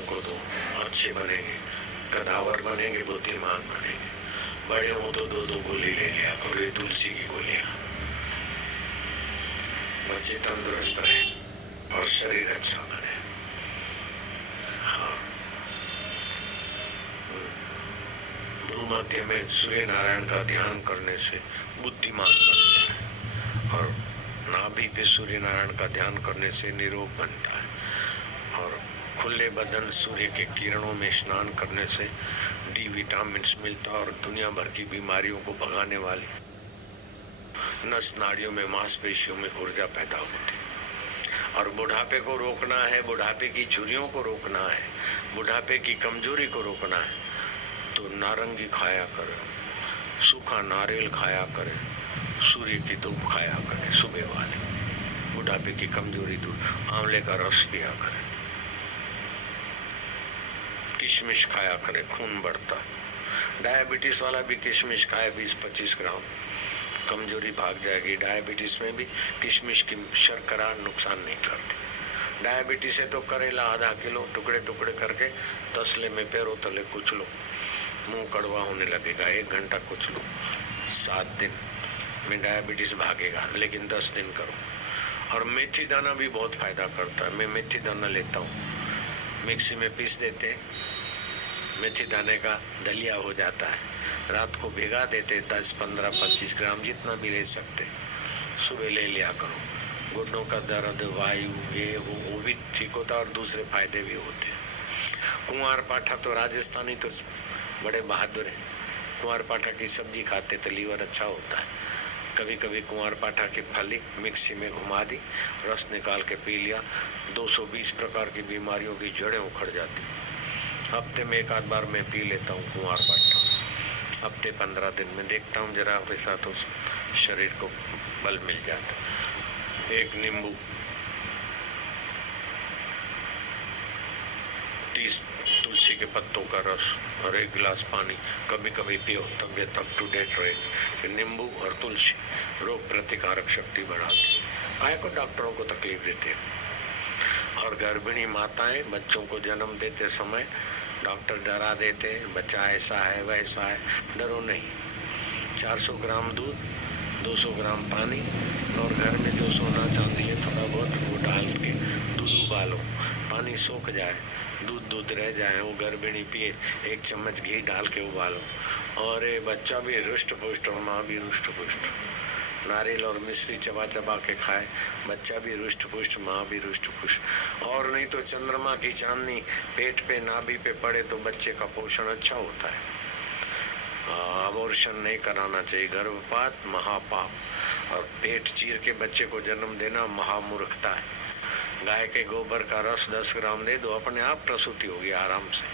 बच्चों को दो, अच्छे बनेंगे, कदावर बनेंगे, बुद्धिमान बनेंगे। बड़े हो तो दो दो गोली ले लिया करो, ये तुलसी की गोलियां। बच्चे तंदुरुस्त रहे और शरीर अच्छा बने। भ्रूमध्य में सूर्य नारायण का ध्यान करने से बुद्धिमान बनते हैं, और नाभि पे सूर्य नारायण का ध्यान करने से निरोग बनता है, और खुले बदन सूर्य के किरणों में स्नान करने से डी विटामिन मिलता है, और दुनिया भर की बीमारियों को भगाने वाली नस नाड़ियों में मांसपेशियों में ऊर्जा पैदा होती है। और बुढ़ापे को रोकना है, बुढ़ापे की झुर्रियों को रोकना है, बुढ़ापे की कमजोरी को रोकना है, तो नारंगी खाया करें, सूखा नारियल खाया करें, सूर्य की धूप खाया करें सुबह वाली, बुढ़ापे की कमजोरी दूर, आंवले का रस पिया करें, किशमिश खाया करें, खून बढ़ता है। डायबिटीज वाला भी किशमिश खाए 20-25 ग्राम, कमजोरी भाग जाएगी। डायबिटीज में भी किशमिश की शर्करा नुकसान नहीं करती। डायबिटीज है तो करेला आधा किलो टुकड़े टुकड़े करके तसले में पैरों तले कुचलो, मुंह कड़वा होने लगेगा, 1 घंटा कुचलो, 7 दिन में डायबिटीज भागेगा, लेकिन 10 दिन करो। और मेथी दाना भी बहुत फायदा करता है। मैं मेथी दाना लेता हूँ, मिक्सी में पीस देते, मेथी दाने का दलिया हो जाता है, रात को भिगा देते 10, 15, 25 ग्राम जितना भी ले सकते, सुबह ले लिया करो। घुटनों का दर्द, वायु, ये वो भी ठीक होता है, और दूसरे फायदे भी होते हैं। कुंवार पाठा तो राजस्थानी तो बड़े बहादुर हैं, कुंवार पाठा की सब्जी खाते तो लीवर अच्छा होता है। कभी कभी कुंवार पाठा की फली मिक्सी में घुमा दी, रस निकाल के पी लिया, 220 प्रकार की बीमारियों की जड़ें उखड़ जाती। हफ्ते में 1 आध बार मैं पी लेता हूँ कुंवार पाठा, हफ्ते 15 दिन में देखता हूँ जरा वैसा, तो शरीर को बल मिल जाता। एक नींबू, 30 तुलसी के पत्तों का रस और 1 गिलास पानी कभी कभी पियो, तबियत अप टू डेट रहे। कि नींबू और तुलसी रोग प्रतिकारक शक्ति बढ़ाती। काहे को डॉक्टरों को तकलीफ देते हैं। और गर्भिणी माताएं बच्चों को जन्म देते समय डॉक्टर डरा देते, बच्चा ऐसा है वैसा है, डरो नहीं। 400 ग्राम दूध, 200 ग्राम पानी, और घर में जो सोना चांदी है थोड़ा बहुत वो डाल के दूध उबालो, पानी सूख जाए, दूध रह जाए, वो गर्भिणी पिए, 1 चम्मच घी डाल के उबालो, और बच्चा भी रुष्ट पुष्ट और माँ भी रुष्ट पुष्ट। नारियल और मिश्री चबा चबा के खाए, बच्चा भी रुष्ट पुष्ट, माँ भी रुष्ट पुष्ट। और नहीं तो चंद्रमा की चांदनी पेट पे नाभि पे पड़े तो बच्चे का पोषण अच्छा होता है। अबॉर्शन नहीं कराना चाहिए, गर्भपात महापाप, और पेट चीर के बच्चे को जन्म देना महामूर्खता है। गाय के गोबर का रस 10 ग्राम दे दो, अपने आप प्रसूति होगी आराम से।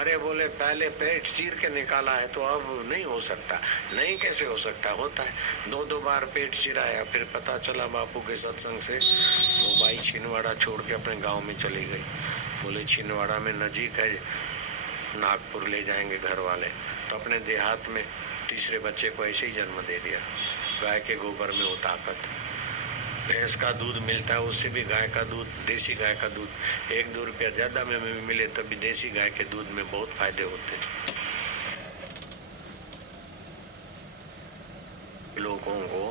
अरे बोले पहले पेट चीर के निकाला है तो अब नहीं हो सकता। नहीं कैसे हो सकता, होता है। 2 बार पेट चिराया, फिर पता चला बापू के सत्संग से वो बाई छिंदवाड़ा छोड़ के अपने गांव में चली गई। बोले छिंदवाड़ा में नजीक है, नागपुर ले जाएंगे घर वाले, तो अपने देहात में तीसरे बच्चे को ऐसे ही जन्म दे दिया। गाय के गोबर में वो ताकत। भैंस का दूध मिलता है, उससे भी गाय का दूध, देसी गाय का दूध 1-2 रुपया ज़्यादा में मिले तभी देसी गाय के दूध में बहुत फायदे होते हैं। लोगों को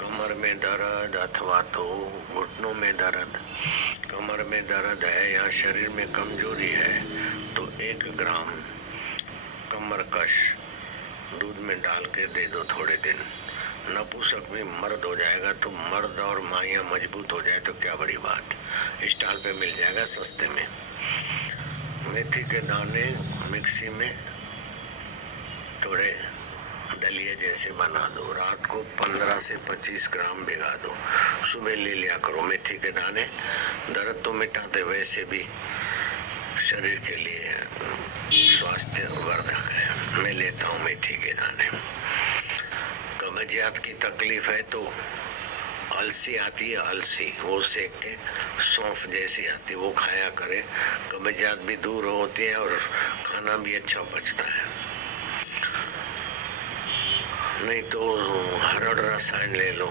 कमर में दर्द अथवा तो घुटनों में दर्द, कमर में दर्द है या शरीर में कमजोरी है, तो 1 ग्राम कमरकश दूध में डाल के दे दो थोड़े दिन। नपुंसक भी मर्द हो जाएगा, तो मर्द और माइयाँ मजबूत हो जाए तो क्या बड़ी बात। स्टॉल पे मिल जाएगा सस्ते में। मेथी के दाने मिक्सी में थोड़े दलिए जैसे बना दो, रात को 15 से 25 ग्राम भिगा दो, सुबह ले लिया करो। मेथी के दाने दर्द तो मिटाते, वैसे भी शरीर के लिए स्वास्थ्य वर्धक है। मैं लेता हूँ मेथी के दाने। कब्जियत की तकलीफ है तो अलसी आती है, अलसी वो सेक के सौंफ जैसी आती है, वो खाया करे, कब्जियत भी दूर होती है और खाना भी अच्छा पचता है। नहीं तो हरड़ रसायन ले लो,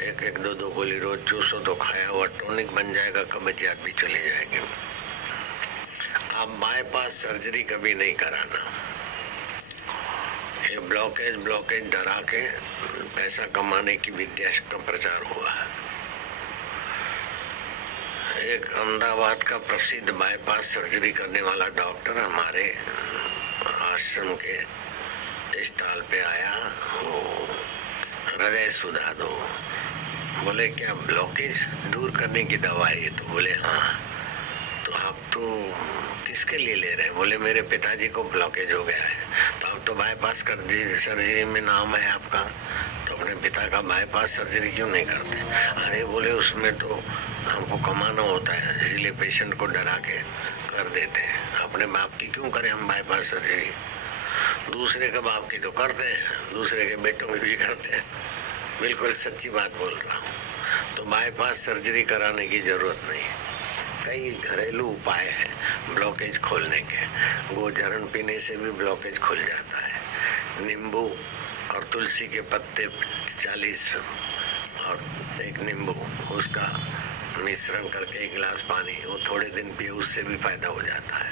1-1, 2-2 गोली रोज चूसो तो खाया हुआ टॉनिक बन जाएगा, कब्जियत भी चली जाएगी। आप बाईपास सर्जरी कभी नहीं कराना। ये ब्लॉकेज डरा के पैसा कमाने की विद्या का प्रचार हुआ है। एक अहमदाबाद का प्रसिद्ध बाईपास सर्जरी करने वाला डॉक्टर हमारे आश्रम के स्टॉल पे आया। हृदय सुधा दो। बोले क्या ब्लॉकेज दूर करने की दवा है? तो बोले हाँ। तो आप तो किसके लिए ले रहे हैं? बोले मेरे पिताजी को ब्लॉकेज हो गया है। तो आप तो बाईपास सर्जरी में नाम है आपका, तो अपने पिता का बाईपास सर्जरी क्यों नहीं करते? अरे बोले उसमें तो हमको कमाना होता है, इसलिए पेशेंट को डरा के कर देते हैं। अपने बाप की क्यों करें हम बाईपास सर्जरी? दूसरे के बाप की तो करते हैं, दूसरे के बेटों में भी करते हैं। बिल्कुल सच्ची बात बोल रहा हूँ। तो बाईपास सर्जरी कराने की जरूरत नहीं। कई घरेलू उपाय हैं ब्लॉकेज खोलने के। गोजरण पीने से भी ब्लॉकेज खुल जाता है। नींबू और तुलसी के पत्ते 40 और एक नींबू, उसका मिश्रण करके 1 गिलास पानी, वो थोड़े दिन पिए, उससे भी फायदा हो जाता है।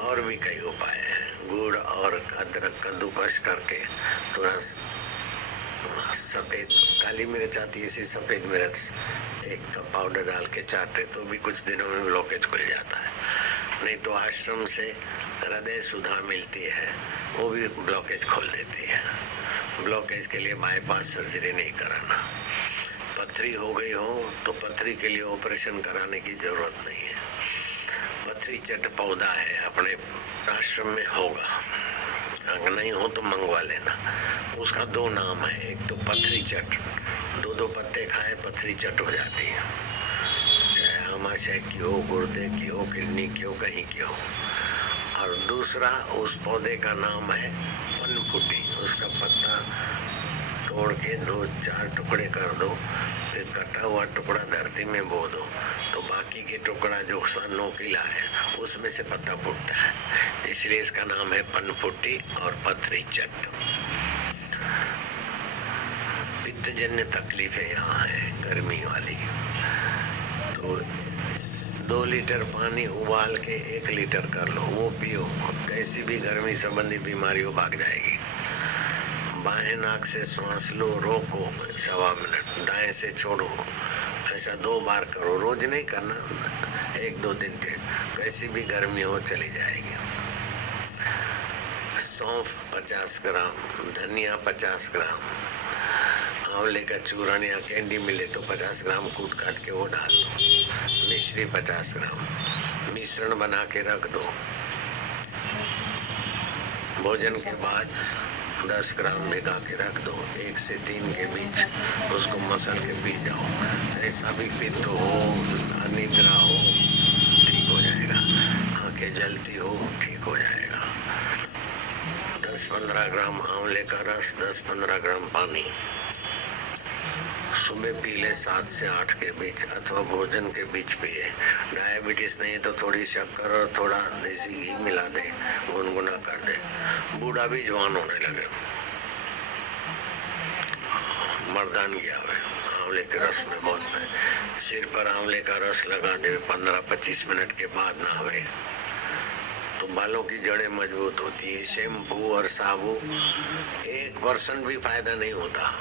और भी कई उपाय हैं। गुड़ और अदरक कद्दूकस करके थोड़ा सफेद काली मिर्च आती है, ऐसी सफेद मिर्च 1 कप पाउडर डाल के चाटे तो भी कुछ दिनों में ब्लॉकेज खुल जाता है। नहीं तो आश्रम से हृदय सुधा मिलती है, वो भी ब्लॉकेज खोल देती है। ब्लॉकेज के लिए बाईपास सर्जरी नहीं कराना। पथरी हो गई हो तो पथरी के लिए ऑपरेशन कराने की जरूरत नहीं है। पथरी चट पौधा है, अपने आश्रम में होगा, अगर नहीं हो तो मंगवा लेना। उसका 2 नाम है, एक तो पथरी चट, 2 पत्ते खाए पथरी चट हो जाती है, चाहे आमाशय की हो, गुर्दे की हो, किडनी की हो, कहीं की हो। और दूसरा उस पौधे का नाम है पनफुटी। उसका पत्ता तोड़ के 2-4 टुकड़े कर दो, फिर कटा हुआ टुकड़ा धरती में बो दो, तो बाकी के टुकड़ा जो नोकीला है उसमें से पत्ता फूटता है। इसलिए इसका नाम है पनफुटी और पथरी चट। पित्तजन्य तकलीफें यहाँ है गर्मी वाली, तो 2 लीटर पानी उबाल के 1 लीटर कर लो, वो पियो, कैसी भी गर्मी संबंधी बीमारी हो भाग जाएगी। बाएं नाक से सांस लो, रोको 1.25 मिनट, दाएं से छोड़ो, ऐसा 2 बार करो। रोज नहीं करना, 1-2 दिन के, कैसी भी गर्मी हो चली जाएगी। सौंफ 50 ग्राम, धनिया 50 ग्राम, आंवले का चूर्ण या कैंडी मिले तो 50 ग्राम कूट काट के वो डाल दो। मिश्री 50 ग्राम, मिश्रण बना के रख दो। भोजन के बाद 10 ग्राम भिगा के रख दो, 1 से 3 के बीच उसको मसल के पी जाओ। ऐसा भी पित्त हो, अनिद्रा हो, ठीक हो जाएगा। आंखें जलती हो, ठीक हो जाएगा। 10-15 ग्राम आंवले का रस, 10-15 ग्राम पानी सुबह पी ले 7 से 8 के बीच, अथवा भोजन के बीच पिए। डायबिटीज नहीं तो थोड़ी शक्कर और थोड़ा देसी घी मिला दे, गुनगुना कर दे। बूढ़ा भी जवान होने लगे। मर्दानगी आवे आंवले के रस में बहुत है। सिर पर आंवले का रस लगा दे, 15-25 मिनट के बाद नहावे तो बालों की जड़ें मजबूत होती है। शैम्पू और साबु 1% भी फायदा नहीं होता।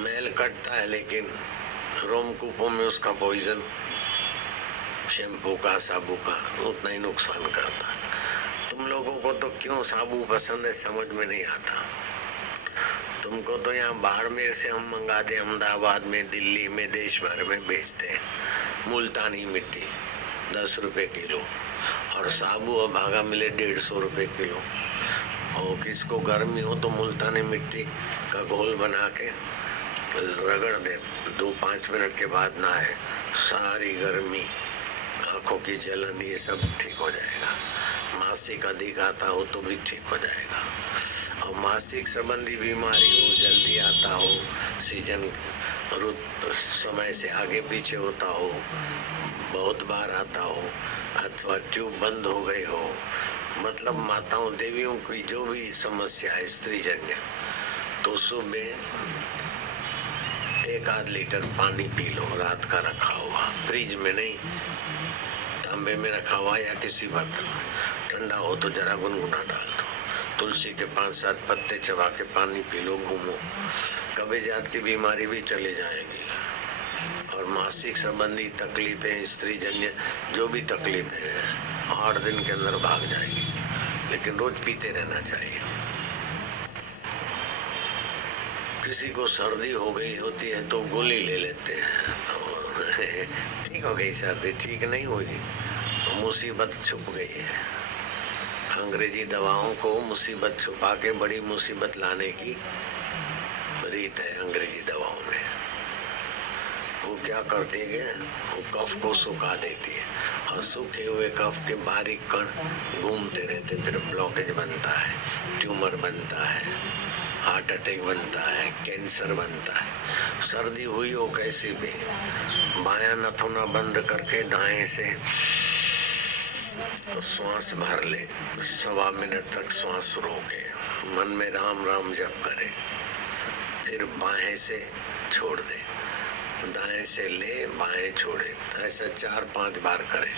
मैल कटता है, लेकिन रोमकूपों में उसका पॉइजन शैम्पू का, साबु का उतना ही नुकसान करता है। तुम लोगों को तो क्यों साबु पसंद है समझ में नहीं आता। तुमको तो यहाँ बाड़मेर से हम मंगा दे, अहमदाबाद में, दिल्ली में, देश भर में बेचते हैं मुल्तानी मिट्टी 10 रुपए किलो, और साबु और भागा मिले 150 रुपए किलो। और किसको गर्मी हो तो मुल्तानी मिट्टी का घोल बना के रगड़ दे, 2-5 मिनट के बाद नहाए, सारी गर्मी, आंखों की जलन, ये सब ठीक हो जाएगा। मासिक अधिक आता हो तो भी ठीक हो जाएगा। और मासिक संबंधी बीमारी हो, जल्दी आता हो, सीजन रुत समय से आगे पीछे होता हो, बहुत बार आता हो, अथवा ट्यूब बंद हो गई हो, मतलब माताओं देवियों की जो भी समस्या है स्त्रीजन्य, तो सुबह 1 आध लीटर पानी पी लो, रात का रखा हुआ, फ्रिज में नहीं, तांबे में रखा हुआ या किसी बर्तन में। ठंडा हो तो जरा गुनगुना डाल दो। तुलसी के 5-7 पत्ते चबा के पानी पी लो, घूमो, कब्जियत की बीमारी भी चली जाएगी। और मासिक संबंधी तकलीफें, स्त्री जन्य जो भी तकलीफें हैं 8 दिन के अंदर भाग जाएगी। लेकिन रोज पीते रहना चाहिए। किसी को सर्दी हो गई होती है तो गोली ले लेते हैं, ठीक हो गई सर्दी, ठीक नहीं हुई, मुसीबत छुप गई है। अंग्रेजी दवाओं को मुसीबत छुपा के बड़ी मुसीबत लाने की रीत है अंग्रेजी दवाओं में। वो क्या करती है, वो कफ को सुखा देती है और सूखे हुए कफ के बारीक कण घूमते रहते, फिर ब्लॉकेज बनता है, ट्यूमर बनता है, हार्ट अटैक बनता है, कैंसर बनता है। सर्दी हुई हो कैसी भी, बायां नथुना बंद करके दाएं से श्वास भर ले, 1.25 मिनट तक श्वास रोके, मन में राम राम जप करे, फिर बाएं से छोड़ दे, दाएं से ले, बाएं छोड़े, ऐसा 4-5 बार करे।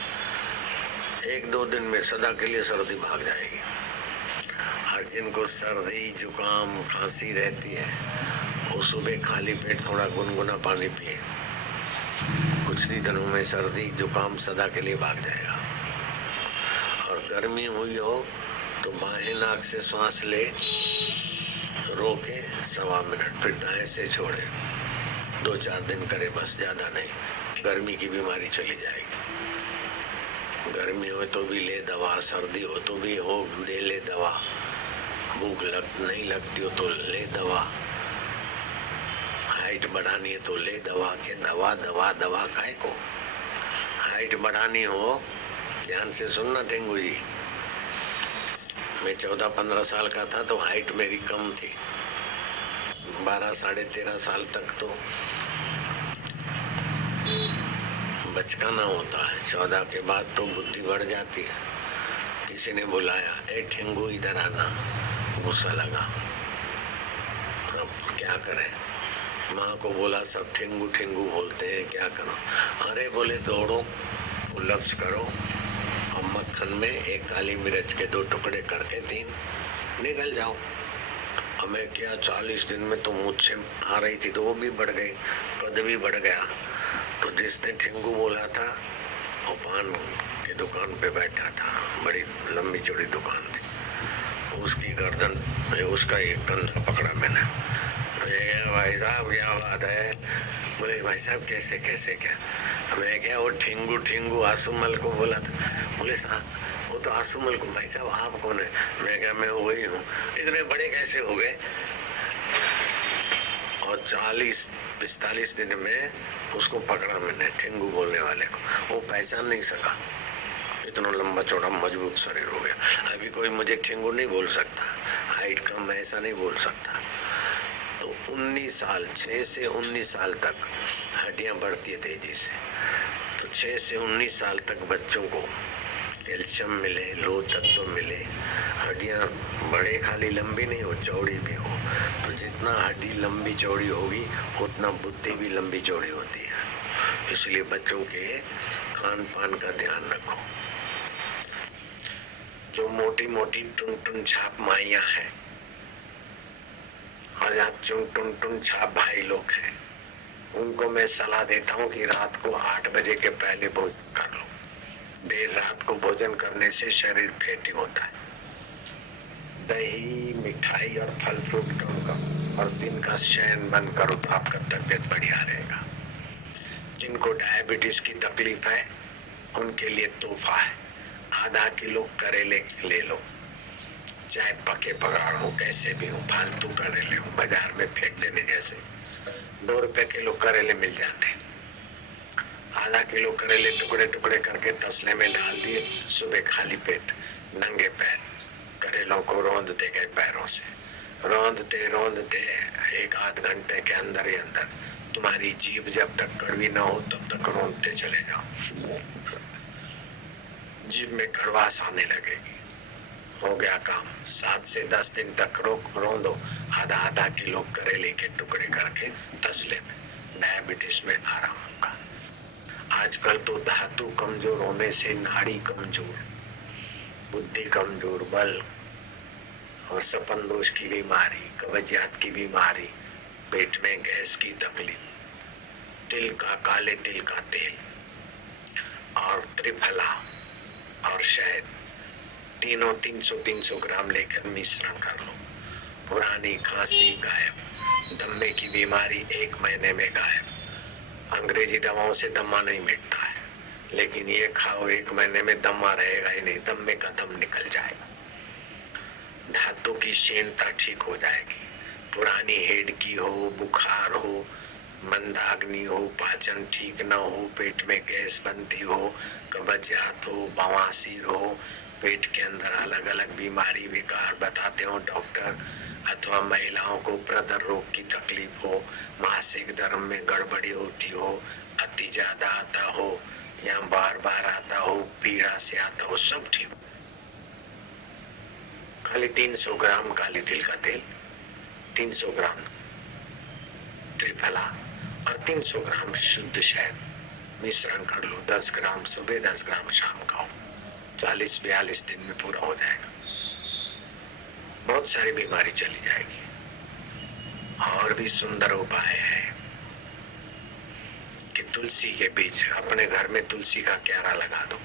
1-2 दिन में सदा के लिए सर्दी भाग जाएगी। और जिनको सर्दी जुकाम खांसी रहती है वो सुबह खाली पेट थोड़ा गुनगुना पानी पिए, कुछ ही दिनों में सर्दी जुकाम सदा के लिए भाग जाएगा। और गर्मी हुई हो तो बाएं नाक से श्वास ले, रोके 1.25 मिनट, फिर दाएं से छोड़े, 2-4 दिन करे बस, ज्यादा नहीं, गर्मी की बीमारी चली जाएगी। गर्मी हो तो भी ले दवा, सर्दी हो तो भी हो दे ले दवा, भूख नहीं लगती हो तो ले दवा, हाइट बढ़ानी है तो ले दवा के दवा दवा दवा काय को। हाइट बढ़ानी हो, ध्यान से सुनना टेंगू जी, मैं 14-15 साल का था तो हाइट मेरी कम थी, 12-13.5 साल तक तो बचकाना होता है, 14 के बाद तो बुद्धि बढ़ जाती है। किसी ने बुलाया, ए ठेंगू इधर आना, गुस्सा लगा, अब क्या करें, माँ को बोला सब ठेंगू ठेंगू बोलते हैं, क्या करो। अरे बोले दौड़ो, पुलअप्स करो और मक्खन में 1 काली मिर्च के 2 टुकड़े करके 3 निकल जाओ। और मैं क्या 40 दिन में तो मुझसे आ रही थी तो वो भी बढ़ गई, कद भी बढ़ गया। तो जिसने ठेंगू बोला था वो पान की दुकान पे बैठा था, बड़ी लंबी चौड़ी दुकान थी, उसकी गर्दन में उसका एक कंधा पकड़ा मैंने। भाई साहब क्या बात है? बोले भाई साहब कैसे कैसे क्या? मैं क्या वो ठेंगू ठेंगू आसुमल को बोला था। बोले साहब वो तो आसुमल को। भाई साहब आप कौन है? मैं क्या मैं वही हूँ। इतने बड़े कैसे हो गए? और 40-45 दिन में उसको पकड़ा मैंने, ठेंगू बोलने वाले को। वो पहचान नहीं सका, इतना लंबा चौड़ा मजबूत शरीर हो गया। अभी कोई मुझे ठेंगू नहीं बोल सकता, हाइट कम ऐसा नहीं बोल सकता। तो 19 साल, 6 से 19 साल तक हड्डियां बढ़ती है तेजी से। तो 6 से 19 साल तक बच्चों को कैल्शियम मिले, लोह तत्व मिले, हड्डियां बड़े खाली लंबी नहीं हो, चौड़ी भी हो। तो जितना हड्डी लंबी चौड़ी होगी उतना बुद्धि भी लंबी चौड़ी होती है। इसलिए बच्चों के खान पान का ध्यान रखो। जो मोटी मोटी टुन टुन छाप माइयां हैं और यहाँ टुन टुन छाप भाई लोग हैं, उनको मैं सलाह देता हूँ कि रात को 8 बजे के पहले भोजन कर लो। देर रात को भोजन करने से शरीर फैटी होता है। दही, मिठाई और फल फ्रूट कम करो और दिन का शयन बंद करो तो आपका तबियत बढ़िया रहेगा। जिनको डायबिटीज की तकलीफ है उनके लिए तोहफा है, आधा किलो करेले ले लो, चाहे पके पगाड़ हो कैसे भी हो, फालतू करेले हो, बाजार में फेंक देने जैसे 2 रुपए किलो करेले मिल जाते। आधा किलो करेले टुकड़े टुकड़े करके तसले में डाल दिए, सुबह खाली पेट नंगे पैर करेलों को रौंदते गए, पैरों से रौंदते रौंदते 1-8 घंटे के अंदर ही अंदर तुम्हारी जीभ जब तक कड़वी ना हो तब तक रौंदते चले जाओ, जीभ में कड़वास आने लगेगी। हो गया काम। 7 से 10 दिन तक रौंदो, आधा किलो करेले के टुकड़े करके तसले में डायबिटीज में आराम होगा। आजकल तो धातु कमजोर होने से नाड़ी कमजोर, बुद्धि कमजोर, बल और सपन दोष की बीमारी, कब्जियत की बीमारी, पेट में गैस की तकलीफ, तिल का, काले तिल का तेल और त्रिफला और शहद तीनों 300-300 ग्राम लेकर मिश्रण कर लो। पुरानी खांसी गायब, दम्मे की बीमारी 1 महीने में गायब। अंग्रेजी दवाओं से दम्मा नहीं मिटता है, लेकिन ये खाओ 1 महीने में दम्मा रहेगा ही नहीं, दम्मे का दम निकल जाएगा। धातु की क्षीणता ठीक हो जाएगी। पुरानी हेड की हो, बुखार हो, मंदाग्नि हो, पाचन ठीक न हो, पेट में गैस बनती हो, कब्जियत हो, बवासीर हो, पेट के अंदर अलग अलग बीमारी विकार बताते हो डॉक्टर, अथवा महिलाओं को प्रदर रोग की तकलीफ हो, मासिक धर्म में गड़बड़ी होती हो, अति ज्यादा आता हो या बार बार आता हो, पीड़ा से आता हो, सब ठीक हो। खाली 300 ग्राम काली तिल का तेल, 300 ग्राम त्रिफला और 300 ग्राम शुद्ध शहद मिश्रण कर लो। 10 ग्राम सुबह, 10 ग्राम शाम खाओ। 40-42 दिन में पूरा हो जाएगा। बहुत सारी बीमारी चली जाएगी। और भी सुंदर उपाय है कि तुलसी के बीज, अपने घर में तुलसी का क्यारा लगा दो।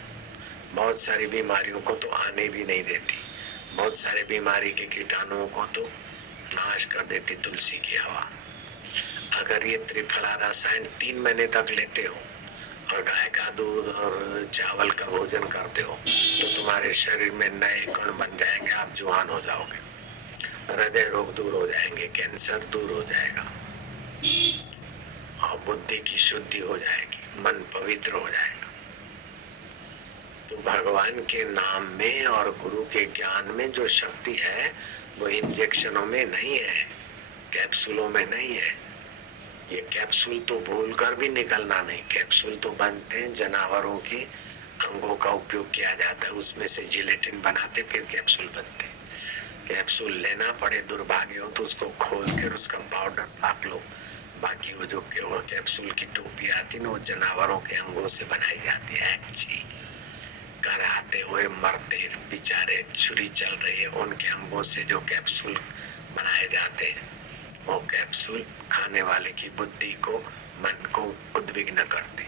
बहुत सारी बीमारियों को तो आने भी नहीं देती, बहुत सारे बीमारी के कीटाणुओं को तो नाश कर देती तुलसी की हवा। अगर ये त्रिफला रसायन 3 महीने तक लेते हो और गाय का दूध और चावल का भोजन करते हो तो तुम्हारे शरीर में नए कण बन जाएंगे, आप जवान हो जाओगे, हृदय रोग दूर हो जाएंगे, कैंसर दूर हो जाएगा और बुद्धि की शुद्धि हो जाएगी, मन पवित्र हो जाएगा। तो भगवान के नाम में और गुरु के ज्ञान में जो शक्ति है वो इंजेक्शनों में नहीं है, कैप्सूलों में नहीं है। ये कैप्सूल तो भूलकर भी निकलना नहीं, कैप्सूल तो बनते हैं, जानवरों के अंगों का उपयोग किया जाता है, उसमें से जिलेटिन बनाते फिर कैप्सूल बनते। कैप्सूल लेना पड़े दुर्भाग्य हो तो उसको खोल कर उसका पाउडर पाक लो। बाकी वो जो कैप्सूल की टोपी आती ना, वो जानवरों के अंगों से बनाई जाती है। अच्छी घर आते हुए मरते बेचारे छुरी चल रही है, उनके अंगों से जो कैप्सूल बनाए जाते हैं, वो कैप्सूल खाने वाले की बुद्धि को, मन को उद्विग्न करते।